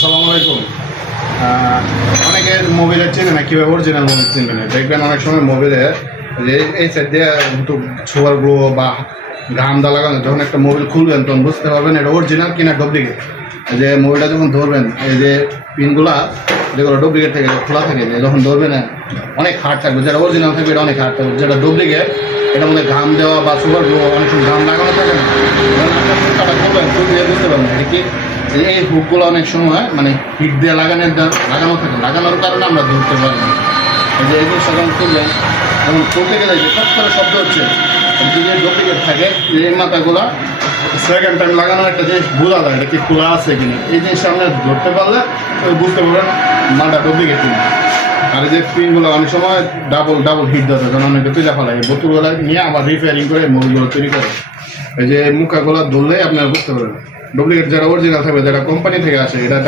আসসালামু আলাইকুম। অনেকের মোবাইলে চেনে না, কীভাবে অরিজিনাল মোবাইল চিনবে না। দেখবেন অনেক সময় মোবাইলে যে এই সাইড দিয়ে একটু ছোয়ার গুঁড়ো বা ঘাম দা লাগানো, যখন একটা মোবাইল খুলবেন তখন বুঝতে পারবেন এটা অরিজিনাল কিনা ডুপ্লিকেট। যে মোবাইলটা যখন ধরবেন, এই যে পিনগুলা যেগুলো ডুপ্লিকেট থাকে খোলা থাকে, যখন ধরবেন অনেক হার্ড থাকবে। যেটা অরিজিনাল থাকবে এটা অনেক হার্ড থাকবে, যেটা ডুপ্লিকেট এটার মধ্যে ঘাম দেওয়া বা সুপার গুঁড়ো অনেক সময় ঘাম লাগানো থাকে না, খুলবেন খুল দিয়ে বুঝতে পারবেন এটা কি। এই হুকগুলো অনেক সময় মানে হিট দিয়ে লাগানো থাকে, লাগানোর কারণে আমরা ধরতে পারি না। এই যে এই জিনিসটা যখন খুলবেন, যখন খুলতে গেলে যে টপ করে শব্দ হচ্ছে, যদি ডুপ্লিকেট থাকে এই মাথাগুলা সেকেন্ড টাইম লাগানোর একটা জিনিস বোঝা যায় এটা কি খোলা আছে কিনা। এই জিনিসটা আমরা ধরতে পারলে বুঝতে পারবেন মালটা ডুপ্লিকেট কিনা। আর এই যে পিনগুলো অনেক সময় ডাবল হিট দেওয়া যায়, কারণ অনেকে তুলে ফেলা এই বোতলগুলো নিয়ে আবার রিপেয়ারিং করে মোবাইলগুলো তৈরি করে। এই যে মুখাগুলো ধরলেই আপনারা বুঝতে পারবেন ডুপ্লিকেট। যারা অরিজিনাল থাকবে, যারা কোম্পানি থেকে আসে, এটা